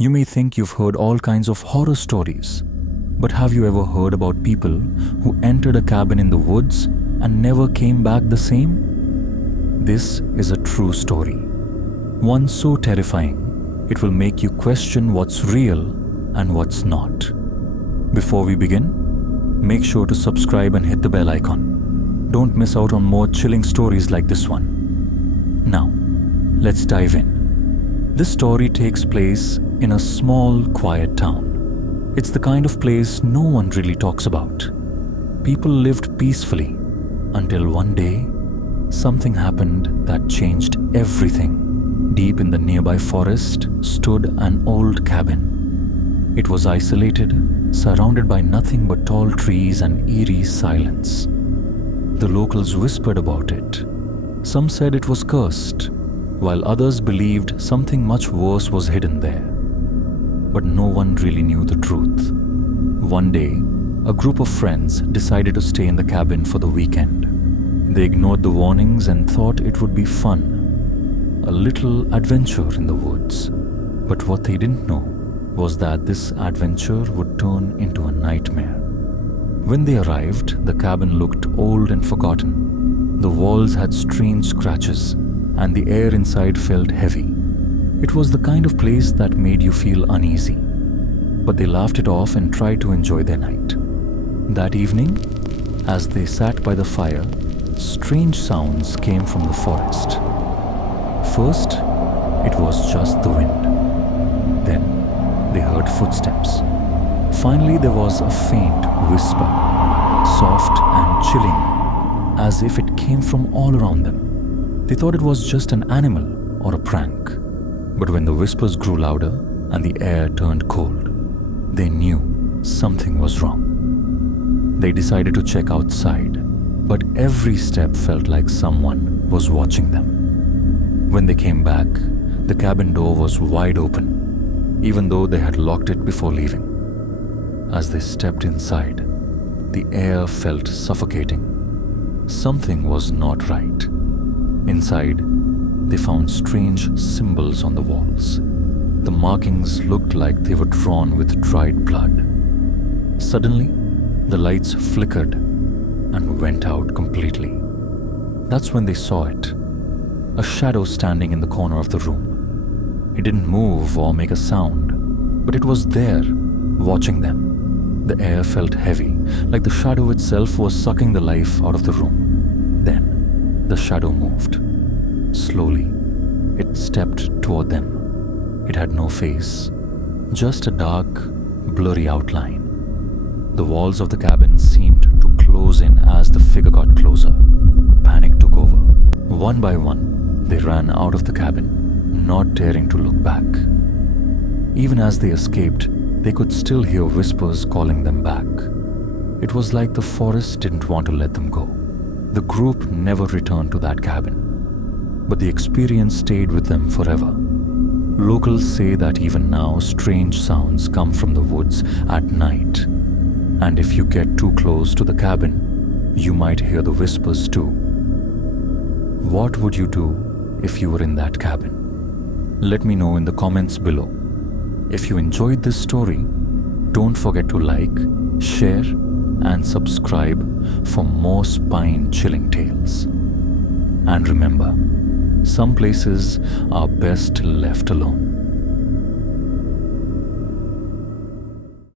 You may think you've heard all kinds of horror stories, but have you ever heard about people who entered a cabin in the woods and never came back the same? This is a true story. One so terrifying, it will make you question what's real and what's not. Before we begin, make sure to subscribe and hit the bell icon. Don't miss out on more chilling stories like this one. Now, let's dive in. This story takes place in a small, quiet town. It's the kind of place no one really talks about. People lived peacefully until one day, something happened that changed everything. Deep in the nearby forest stood an old cabin. It was isolated, surrounded by nothing but tall trees and eerie silence. The locals whispered about it. Some said it was cursed, while others believed something much worse was hidden there. But no one really knew the truth. One day, a group of friends decided to stay in the cabin for the weekend. They ignored the warnings and thought it would be fun, a little adventure in the woods. But what they didn't know was that this adventure would turn into a nightmare. When they arrived, the cabin looked old and forgotten. The walls had strange scratches, and the air inside felt heavy. It was the kind of place that made you feel uneasy. But they laughed it off and tried to enjoy their night. That evening, as they sat by the fire, strange sounds came from the forest. First, it was just the wind. Then, they heard footsteps. Finally, there was a faint whisper, soft and chilling, as if it came from all around them. They thought it was just an animal or a prank. But when the whispers grew louder and the air turned cold, they knew something was wrong. They decided to check outside, but every step felt like someone was watching them. When they came back, the cabin door was wide open, even though they had locked it before leaving. As they stepped inside, the air felt suffocating. Something was not right. Inside, they found strange symbols on the walls. The markings looked like they were drawn with dried blood. Suddenly, the lights flickered and went out completely. That's when they saw it. A shadow standing in the corner of the room. It didn't move or make a sound, but it was there, watching them. The air felt heavy, like the shadow itself was sucking the life out of the room. Then, the shadow moved. Slowly, it stepped toward them. It had no face, just a dark, blurry outline. The walls of the cabin seemed to close in as the figure got closer. Panic took over. One by one, they ran out of the cabin, not daring to look back. Even as they escaped, they could still hear whispers calling them back. It was like the forest didn't want to let them go. The group never returned to that cabin, but the experience stayed with them forever. Locals say that even now strange sounds come from the woods at night, and if you get too close to the cabin, you might hear the whispers too. What would you do if you were in that cabin? Let me know in the comments below. If you enjoyed this story, don't forget to like, share, and subscribe for more spine-chilling tales. And remember, some places are best left alone.